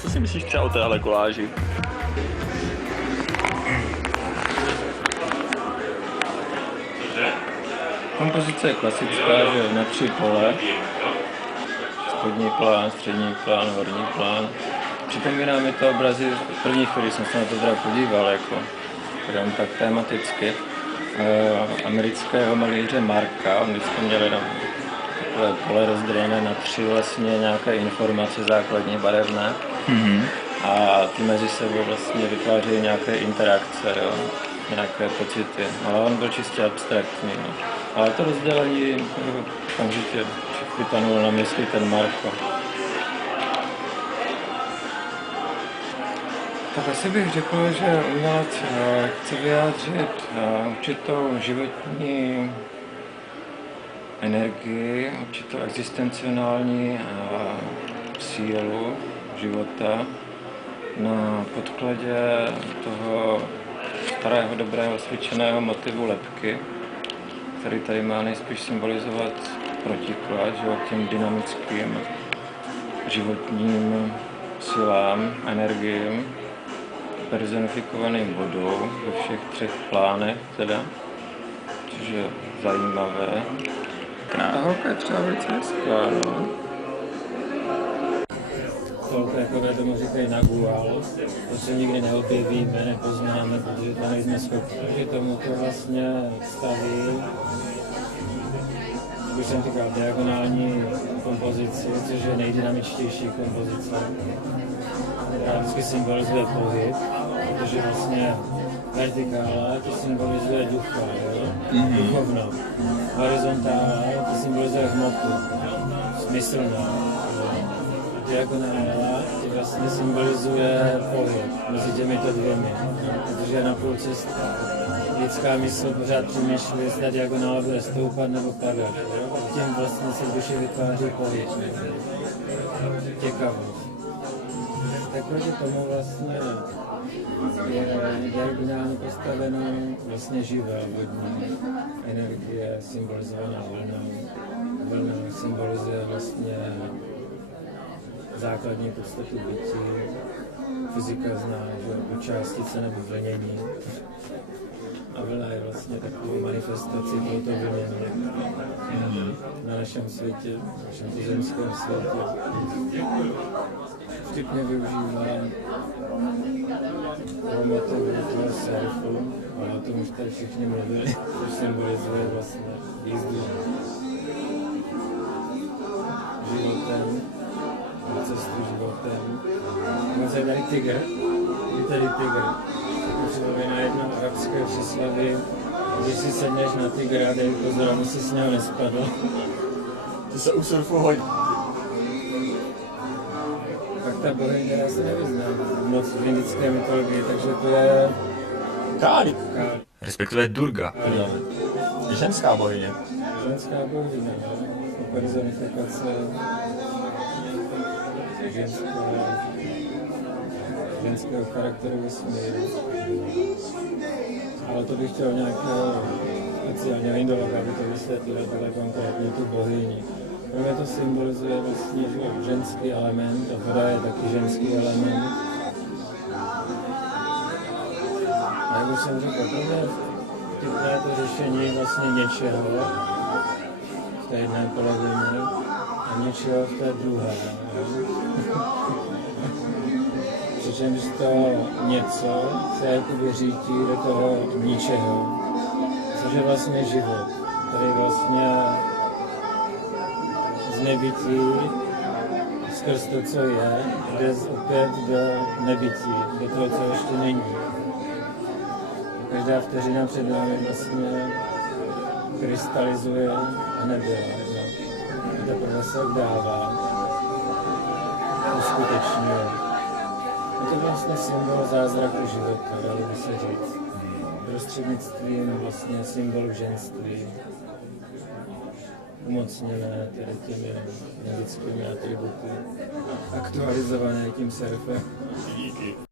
Co si myslíš třeba o téhle koláži? Kompozice je klasická, že na 3 pole. Spodní plán, střední plán, horní plán. Připomíná mi to obrazy, v první chvíli jsem se na to teda podíval, jako tak tematicky, amerického malíře Marka. On vždycky měl jenom takové pole rozdělené na 3 vlastně nějaké informace základní barevné. A ty mezi sebou vlastně vytvářejí nějaké interakce, jo? Nějaké pocity, ale on byl čistě abstraktní. No. Ale to rozdělení okamžitě vytanul na mysli ten Marko. Tak asi bych řekl, že umělec chce vyjádřit určitou životní energii, určitou existencionální sílu života na podkladě toho starého, dobrého, osvědčeného motivu lebky, který tady má nejspíš symbolizovat protiklad, že, k těm dynamickým životním silám, energiím, personifikovaným vodou ve všech 3 plánech teda, což je zajímavé. Ta holka je třeba velice hezká, no. Holka, jako tomu říkají nagual, to se nikdy neobjevíme, nepoznáme, protože to nejsme schopni. Takže tomu to vlastně staví, jak už jsem říkal, diagonální kompozici, což je nejdynamičtější kompozice. Která vždycky symbolizuje pohyb, protože vlastně vertikála to symbolizuje ducha, jo? Duchovno. Horizontála to symbolizuje hmotu, smyslná. Diagonála to vlastně symbolizuje pohyb mezi těmito dvěmi, protože je na půl cesty. Lidská mysl pořád přemýšlí, jestli ta diagonála bude stoupat nebo padat. A tím vlastně se v duši vytváří pohyb, těkavost. Tak proti tomu vlastně je diagonálně postaveno vlastně živé vodní energie symbolizovaná vlnou. Vlna symbolizuje vlastně základní podstatu bytí. Fyzika zná, že o částice nebo vlnění. A vlna je vlastně takovou manifestací tohoto vlnění na našem světě, na našem pozemském světě. Vtipně využívá motivu toho surfu, ale o tom už tady všichni mluvili, což symbolizuje vlastně jízdu životem, cestu životem. Dokonce je tady tygr, je tady tygr. Připomíná na jedno arabské přísloví, když si sedneš na tygra, dej pozor, aby si s něho nespadl. To se u surfu hodí. Pak ta bohyně, já se nevyznám moc v indické mytologii, takže to je Káli. Respektive Durga. Je ženská bohyně. Ženská bohyně, personifikace ženského charakteru vesmíru. Ale to bych chtěl nějakého speciálního indologa, aby to vysvětlil, ale konkrétně tu bohyni. Protože to symbolizuje vlastně ženský element, a voda je taky ženský element. A jak už jsem řekl, pro mě vtipné to řešení vlastně něčeho v té jedné polovině a něčeho v té druhé. Přičemž to něco se jakoby řítí do toho ničeho, což je vlastně život, který vlastně z nebytí skrz to, co je, jde opět do nebytí, do toho, co ještě není. Každá vteřina před námi vlastně krystalizuje a nebyla. A teprve se dává, uskutečňuje. Je to vlastně symbol zázraku života, dalo by se říct. Prostřednictvím vlastně symbolu ženství. Umocněné tedy těmi lidskými atributy. Aktualizované tím surfem. Díky.